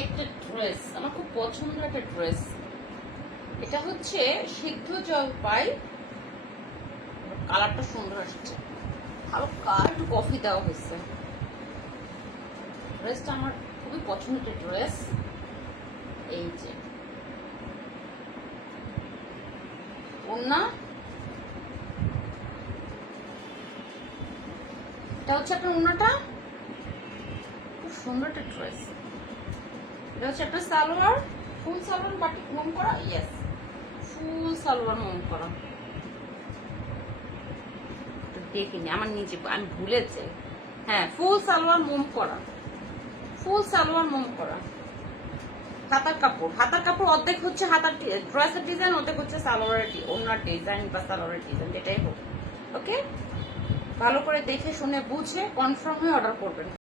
একটা ড্রেস আমার খুব পছন্দের একটা ড্রেস। এটা হচ্ছে সিদ্ধ জলপাই, কালারটা সুন্দর আসছে, হালকা একটু কফি দেওয়া হয়েছে। ড্রেসটা আমার খুবই পছন্দের ড্রেস। এই যে ওড়না, এটা হচ্ছে একটা ওড়নাটা, খুব সুন্দর একটা ড্রেস। এটা হচ্ছে একটা সালোয়ার, ফুল সালোয়ার বাটি মোম করা, ইয়েস ফুল সালোয়ার মোম করা। দেখিনি আমার নিজে, আমি ভুলেছি। হ্যাঁ, ফুল সালোয়ার মোম করা, ফুল সালোয়ার মোম করা। হাতার কাপড়, হাতার কাপড় অর্ধেক হচ্ছে হাতার ড্রেসের ডিজাইন, অর্ধেক হচ্ছে সালোয়ারের ওনার ডিজাইন বা সালোয়ারের ডিজাইন, যেটাই হোক। ওকে, ভালো করে দেখে শুনে বুঝে কনফার্ম হয়ে অর্ডার করবেন।